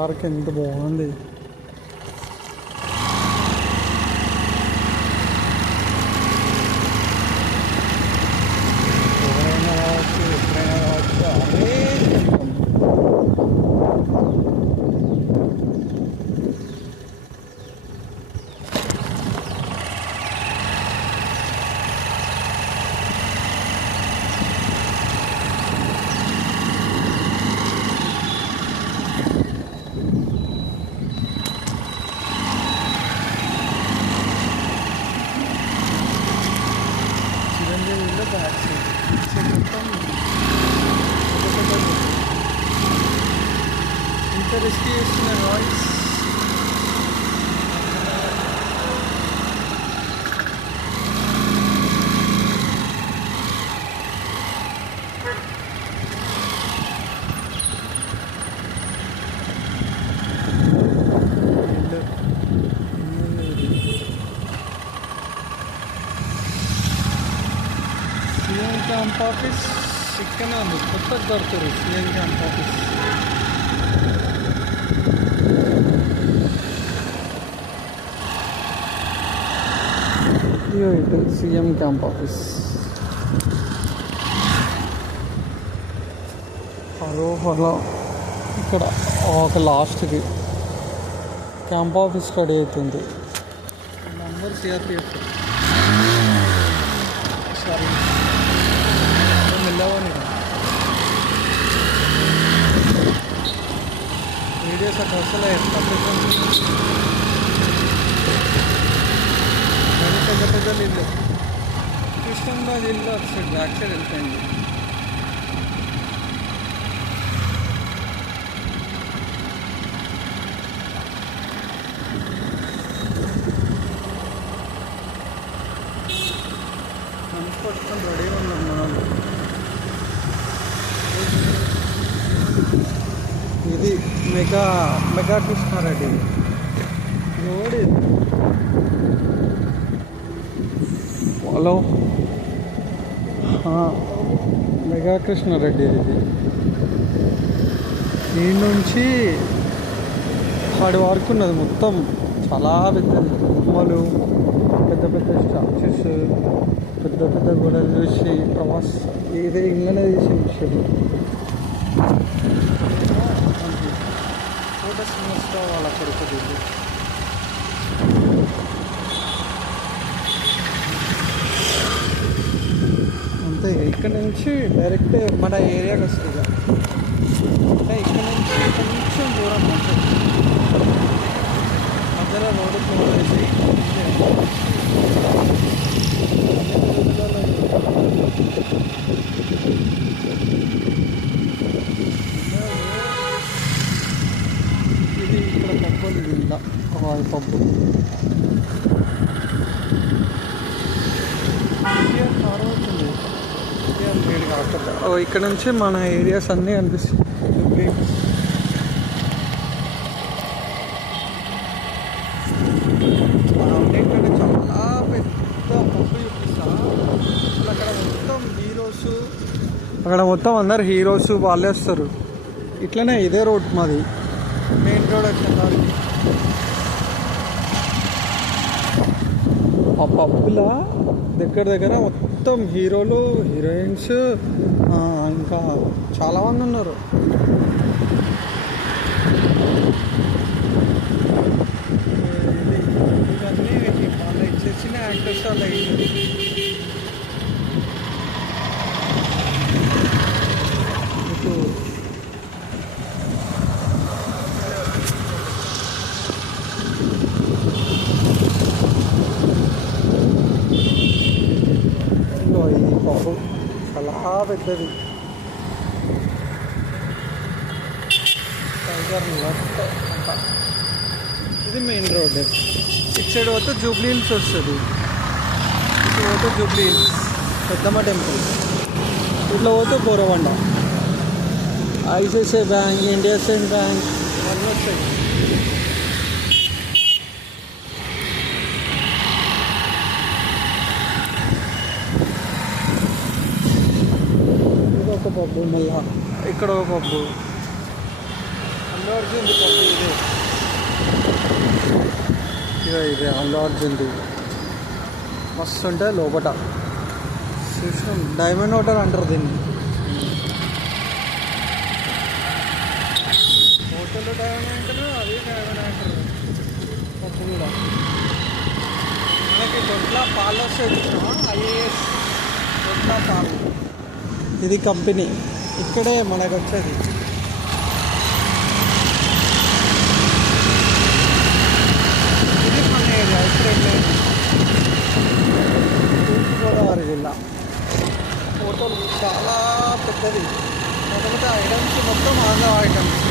Park ఎంత బాగుంది. ఎవరైనా రావచ్చు, ఎప్పుడైనా రావచ్చు. అదే చిరంజీవిలో బ్యాక్ సైడ్ మొత్తం ఇంత రిస్క్ చేస్తున్నారు వాయిస్. సీఎం క్యాంప్ ఆఫీస్ ఇక్కడనే ఉంది. కొత్త దొరుకుతుంది సీఎం క్యాంప్ ఆఫీస్. ఇటు సీఎం క్యాంప్ ఆఫీస్. హలో ఇక్కడ ఒక లాస్ట్కి క్యాంప్ ఆఫీస్ స్టడీ అవుతుంది. నంబర్ సిఆర్పిఎఫ్ సారీ వెళ్ళవని వీడియోస్ అట్లా వస్తలే. పెద్ద పెద్ద ఇల్లు కృష్ణంరాజు ఇల్లు అటు సైడ్ బ్యాక్ సైడ్ వెళ్తాయండి. మనసు పట్టుకొని రెడీ ఉన్నాం మనం. ఇది మెగా కృష్ణారెడ్డి రోడ్. హలో మెగా కృష్ణారెడ్డి. ఇది ఈ నుంచి వాడి వరకు ఉన్నది మొత్తం. చాలా పెద్దది. బొమ్మలు, పెద్ద పెద్ద స్టాచ్యూస్, పెద్ద పెద్ద గోడలు చూసి ప్రవాస్ ఇదే ఇంట్లోనే తీసే విషయం. ఫోటో సినిమాస్లో వాళ్ళ కొడుకు అంతే. ఇక్కడ నుంచి డైరెక్ట్ మన ఏరియాకి వస్తుంది. అంటే ఇక్కడ నుంచి కొంచెం దూరం ఉంటుంది. మధ్యలో రోడ్డు క్లోజ్ చేసి ఇది ఇక్కడ పప్పు ఇది ఇలా పప్పు ఇక్కడ నుంచి మన ఏరియాస్ అన్నీ అనిపిస్తాయి. ఇక్కడ చాలా పెద్ద పప్పు చూపిస్తా. అక్కడ మొత్తం అందరు హీరోస్ వాళ్ళే వస్తారు. ఇట్లనే ఇదే రోడ్ మాది, మెయిన్ రోడ్ వచ్చేసరికి. ఆ పబ్బులా దగ్గర మొత్తం హీరోలు, హీరోయిన్స్, ఇంకా చాలామంది ఉన్నారు. ఇవన్నీ వాళ్ళు ఇచ్చేసిన యాక్టర్స్ వాళ్ళు అయ్యింది. ఈ పప్పు చాలా పెద్దది. టైగర్ లెఫ్ట్ అంట. ఇది మెయిన్ రోడ్. ఇటు సైడ్ పోతే జూబ్లీ హిల్స్ వస్తుంది. ఇటు పోతే జూబ్లీ హిల్స్ పెద్దమ్మ టెంపుల్. ఇట్లా పోతే బోరబండ, ఐసిఐసిఐ బ్యాంక్, ఇండియా సెంట్ బ్యాంక్ అన్నీ వస్తాయి. ఇది ఒక పబ్బు. మళ్ళా ఇక్కడ ఒక పబ్బు. అందరు అర్జున్ది పబ్బు ఇదే. ఇదే అల్లు అర్జున్ది మస్తు ఉంటుంది లోపట. చూసినాం డైమండ్ హోటల్ అంటారు దీన్ని. హోటల్ డైమండ్ అంటారు, అది డైమండ్ అంటారు. పప్పు కూడా మనకి దొడ్ల పాలు వస్తాయి చూసినామా, ఐఏఎస్ దొడ్ల పాలు. ఇది కంపెనీ ఇక్కడే మనకు వచ్చేది. ఇది మన ఏరియా, ఇక్కడ తూర్పుగోదావరి జిల్లా. హోటల్ చాలా పెద్దది. కాకపోతే ఐటమ్స్ మొత్తం ఆంధ్ర ఐటమ్స్.